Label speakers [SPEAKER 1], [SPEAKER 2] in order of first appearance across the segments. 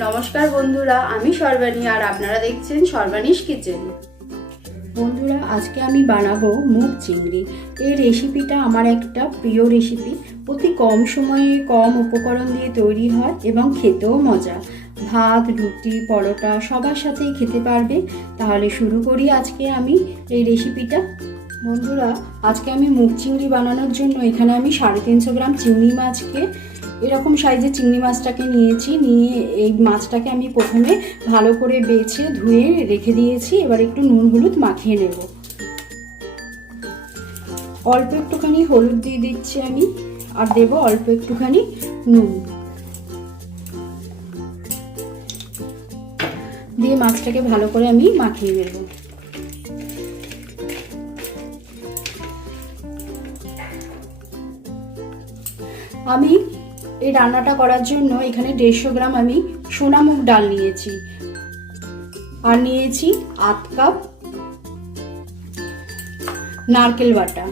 [SPEAKER 1] নমস্কার বন্ধুরা, আমি সর্বাণী আর আপনারা দেখছেন সর্বাণীস কিচেন। বন্ধুরা, আজকে আমি বানাবো মুগ চিংড়ি। এই রেসিপিটা আমার একটা প্রিয় রেসিপি অতি কম সময়ে কম উপকরণ দিয়ে তৈরি হয় এবং খেতেও মজা। ভাত, রুটি, পরোটা সবার সাথেই খেতে পারবে। তাহলে শুরু করি আজকে আমি এই রেসিপিটা বন্ধুরা, আজকে আমি মুগ চিংড়ি বানানোর জন্য এখানে আমি সাড়ে তিনশো গ্রাম চিংড়ি মাছকে এরকম সাইজে চিংড়ি মাছটাকে নিয়েছি, নিয়ে এই মাছটাকে আমি প্রথমে ভালো করে বেছে ধুয়ে রেখে দিয়েছি, এবার একটু নুন হলুদ মাখিয়ে নেব। অল্প একটুখানি হলুদ দিয়ে দিচ্ছি আমি, আর দেব অল্প একটুখানি নুন। দিয়ে মাছটাকে ভালো করে আমি মাখিয়ে নেব। আমি এই রান্নাটা করার জন্য এখানে দেড়শো গ্রাম আমি সোনামুগ ডাল নিয়েছি। আর নিয়েছি আধ কাপ নারকেল বাটা।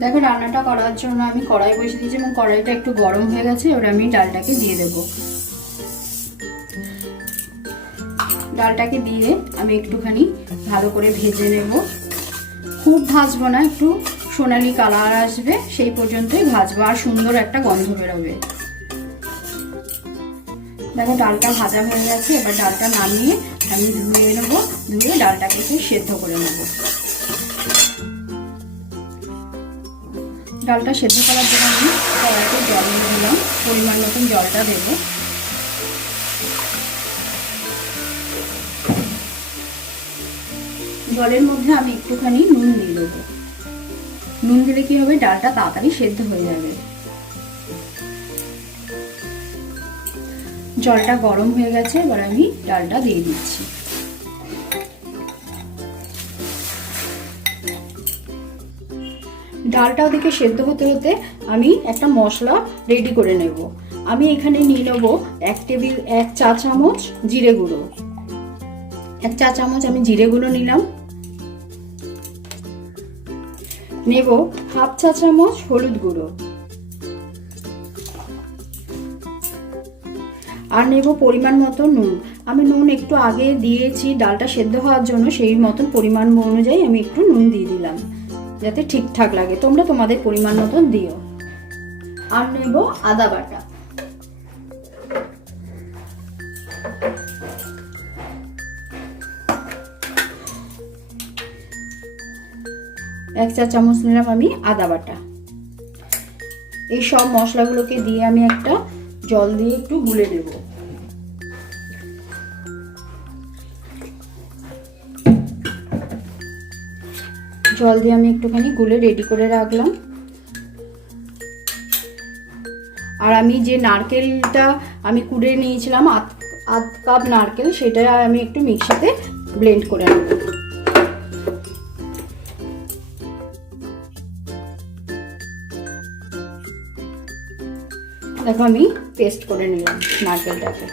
[SPEAKER 1] দেখো রান্নাটা করার জন্য আমি কড়াই বসে দিয়েছি এবং কড়াইটা একটু গরম হয়ে গেছে, এবার আমি ডালটাকে দিয়ে দেবো। ডালটাকে দিয়ে আমি একটুখানি ভালো করে ভেজে নেব। খুব ভাজবো না, একটু সোনালি কালার আসবে, সেই পর্যন্তই ভাজবো আর সুন্দর একটা গন্ধ বেরোবে। দেখো, ডালটা ভাজা হয়ে গেছে, এবার ডালটা নামিয়ে আমি ধুয়ে নেব, ধুয়ে ডালটাকে একটু সেদ্ধ করে নেব। ডালটা সেদ্ধ করার জন্য আমি কড়াইতে জল দিয়ে দিলাম, পরিমাণ মতন জলটা দেবো। জলের মধ্যে আমি একটুখানি নুন দিয়ে দেবো। নুন দিলে কি হবে? ডালটা তাড়াতাড়ি সেদ্ধ হয়ে যাবে। জলটা গরম হয়ে গেছে, এবার আমি ডালটা দিয়ে দিচ্ছি। ডালটা ওদিকে সেদ্ধ হতে হতে আমি একটা মশলা রেডি করে নেব। আমি এখানে নিয়ে নেব এক টেবিল, এক চা চামচ জিরে গুঁড়ো। এক চা চামচ আমি জিরে গুঁড়ো নিলাম। নেব হাফ চা চামচ হলুদ গুঁড়ো। আর নেব পরিমাণ মতো নুন। আমি নুন একটু আগে দিয়েছি, ডালটা সেদ্ধ হওয়ার জন্য সেই মতন পরিমাণ অনুযায়ী আমি একটু নুন দিয়ে দিলাম, যাতে ঠিকঠাক লাগে। তোমরা তোমাদের পরিমাণ মতন দিও। আর নেব আদা বাটা। এক চা চামচ নিলাম আমি আদা বাটা। এই সব মশলাগুলোকে দিয়ে আমি একটা জল দিয়ে একটু গুলে নেব। জল দিয়ে আমি একটুখানি গুলে রেডি করে রাখলাম। আর আমি যে নারকেলটা আমি কুড়ে নিয়েছিলাম, আধ আধ কাপ নারকেল, সেটা আমি একটু মিক্সিতে ব্লেন্ড করে নেব। দেখো আমি পেস্ট করে নিলাম নারকেলটাকে।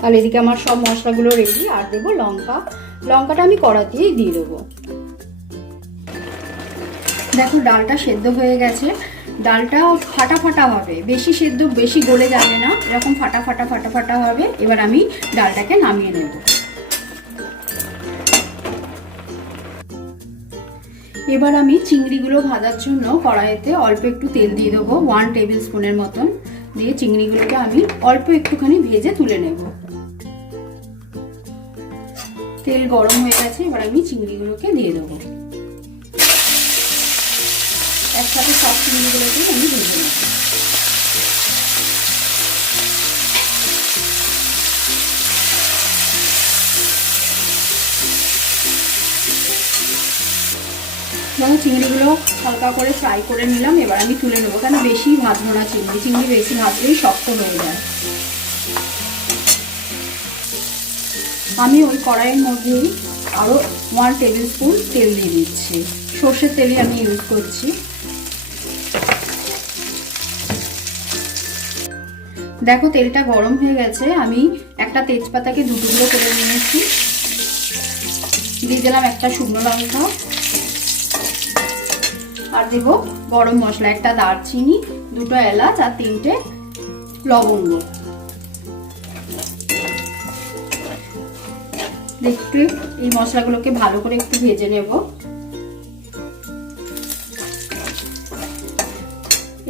[SPEAKER 1] তাহলে এদিকে আমার সব মশলাগুলো রেডি আর দেবো লঙ্কা। লঙ্কাটা আমি কড়াতেই দিয়ে দেবো। দেখো ডালটা সেদ্ধ হয়ে গেছে। ডালটা ফাটা ফাটা হবে, বেশি সেদ্ধ, বেশি গলে যাবে না। এরকম ফাটা ফাটা ফাটা ফাটা হবে। এবার আমি ডালটাকে নামিয়ে নেব। এবার আমি চিংড়িগুলো ভাজার জন্য কড়াইতে অল্প একটু তেল দিয়ে দেবো ওয়ান টেবিল স্পুনের মতন। দিয়ে চিংড়িগুলোকে আমি অল্প একটুখানি ভেজে তুলে নেব। তেল গরম হয়ে গেছে, এবার আমি চিংড়িগুলোকে দিয়ে দেবো। একসাথে সব চিংড়িগুলোকে আমি ভেজে নেব। যেমন চিংড়িগুলো হালকা করে ফ্রাই করে নিলাম, এবার আমি তুলে নেব। কেন? বেশি ভাজবো না চিংড়ি। চিংড়ি বেশি ভাজলেই শক্ত হয়ে যায়। আমি ওই কড়াইয়ের মধ্যেই আরও ওয়ান টেবিল স্পুন তেল দিয়ে দিচ্ছি। সর্ষের তেলই আমি ইউজ করছি। দেখো, তেলটা গরম হয়ে গেছে। আমি একটা তেজপাতাকে দু টুকরো করে নিয়েছি। দিয়ে দিলাম একটা শুকনো লঙ্কা। আর দেব গরম মশলা, একটা দারচিনি, দুটো এলাচ আর তিনটে লবঙ্গ। একটু এই মশলাগুলোকে ভালো করে একটু ভেজে নেব।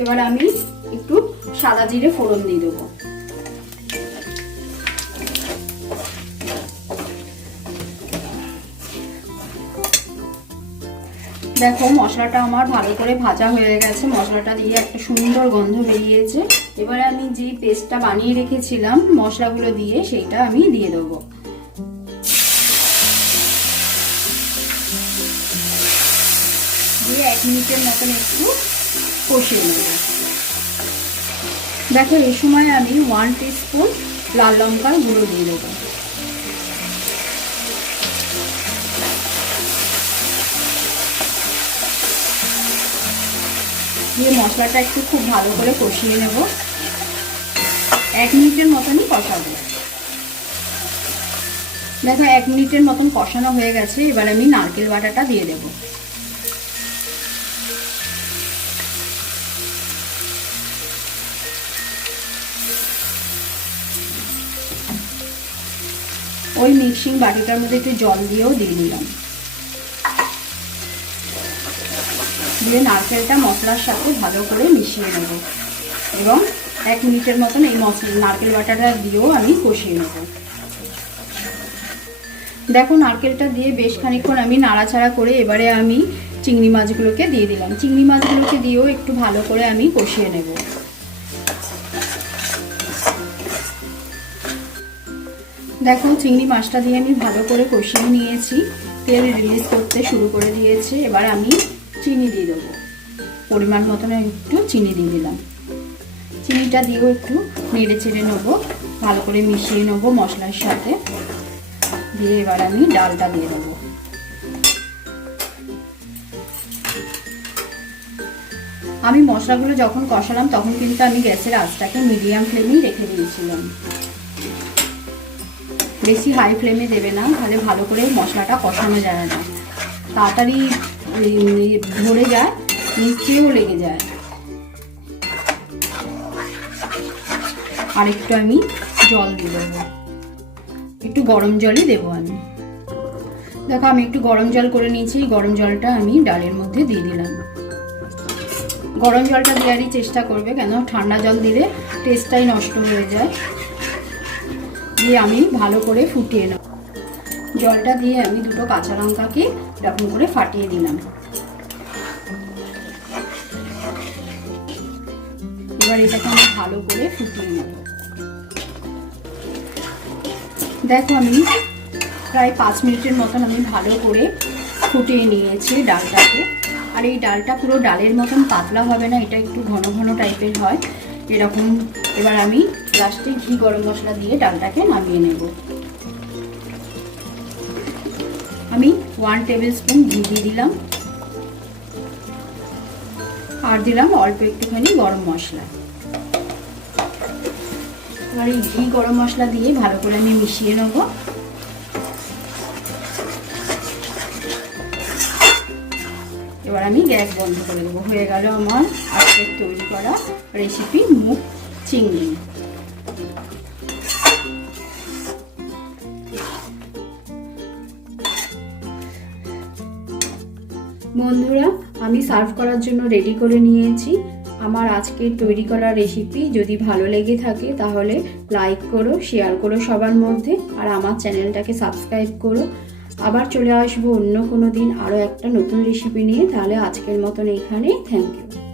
[SPEAKER 1] এবার আমি একটু সাদা জিরে ফোড়ন দিয়ে দেবো। দেখো, মশলাটা আমার ভালো করে ভাজা হয়ে গেছে। মশলাটা দিয়ে একটা সুন্দর গন্ধ বেরিয়েছে। এবারে আমি যে পেস্টটা বানিয়ে রেখেছিলাম, মশলাগুলো দিয়ে, সেইটা আমি দিয়ে দেবো। দিয়ে এক মিনিটের মতন একটু কষিয়ে নেব। দেখো এই সময় আমি ওয়ান স্পুন লাল লঙ্কার গুঁড়ো দিয়ে দেবো। দিয়ে মশলাটা একটু খুব ভালো করে কষিয়ে নেব। এক মিনিটের মতনই কষাবো। দেখো, এক মিনিটের মতন কষানো হয়ে গেছে। এবার আমি নারকেল বাটাটা দিয়ে দেব। ওই মিক্সিং বাটিটার মধ্যে একটু জল দিয়েও দিয়ে দিলাম। দিয়ে নারকেলটা মশলার সাথে ভালো করে মিশিয়ে নেব। এবং এক মিনিটের মতন এই মশলা নারকেল বাটাটা দিয়েও আমি কষিয়ে নেব। দেখো নারকেলটা দিয়ে বেশ খানিক্ষণ আমি নাড়াচাড়া করে এবারে আমি চিংড়ি মাছগুলোকে দিয়ে দিলাম। চিংড়ি মাছগুলোকে দিয়েও একটু ভালো করে আমি কষিয়ে নেব। দেখো চিংড়ি মাছটা দিয়ে আমি ভালো করে কষিয়ে নিয়েছি। তেল রিলিজ করতে শুরু করে দিয়েছে। এবার আমি চিনি দিয়ে দেবো। পরিমাণ মতন একটু চিনি দিয়ে দিলাম। চিনিটা দিয়েও একটু নেড়ে চেড়ে নেব, ভালো করে মিশিয়ে নেব মশলার সাথে। দিয়ে এবার আমি ডালটা দিয়ে দেবো। আমি মশলাগুলো যখন কষালাম, তখন কিন্তু আমি গ্যাসের আঁচটাকে মিডিয়াম ফ্লেমেই রেখে দিয়েছিলাম। বেশি হাই ফ্লেমে দেবে না, তাহলে ভালো করে মশলাটা কষানো যায় না। তাড়াতাড়ি ধরে যায়, নিচেও লেগে যায়। আর একটু আমি জল দিয়ে দেবো। একটু গরম জলই দেবো আমি। দেখো, আমি একটু গরম জল করে নিয়েছি গরম জলটা আমি ডালের মধ্যে দিয়ে দিলাম। গরম জলটা দেওয়ারই চেষ্টা করবে, কেন? ঠান্ডা জল দিলে টেস্টটাই নষ্ট হয়ে যায়। দিয়ে আমি ভালো করে ফুটিয়ে নেব। জলটা দিয়ে আমি দুটো কাঁচা লঙ্কাকে এরকম করে ফাটিয়ে দিলাম এবার এটাকে আমি ভালো করে ফুটিয়ে নেব। দেখো আমি প্রায় পাঁচ মিনিটের মতন আমি ভালো করে ফুটিয়ে নিয়েছি ডালটাকে। আর এই ডালটা পুরো ডালের মতন পাতলা হবে না, এটা একটু ঘন ঘন টাইপের হয়। এরকম এবার আমি লাস্টে ঘি গরম মশলা দিয়ে ডালটাকে নামিয়ে নেব। আমি ওয়ান টেবিল স্পুন ঘি দিয়ে দিলাম। আর দিলাম অল্প একটুখানি গরম মশলা। এবার এই ঘি গরম মশলা দিয়ে ভালো করে আমি মিশিয়ে নেব। এবার আমি গ্যাস বন্ধ করে দেবো। হয়ে গেল আমার আজকের তৈরি করা রেসিপি মুখ চিংড়ি। বন্ধুরা, আমি সার্ভ করার জন্য রেডি করে নিয়েছি। আমার আজকের তৈরি করা রেসিপি যদি ভালো লেগে থাকে তাহলে লাইক করো শেয়ার করো সবার মধ্যে আর আমার চ্যানেলটাকে সাবস্ক্রাইব করো। আবার চলে আসব অন্য কোনো দিন আরও একটা নতুন রেসিপি নিয়ে। তাহলে আজকের মতন এখানেই। Thank you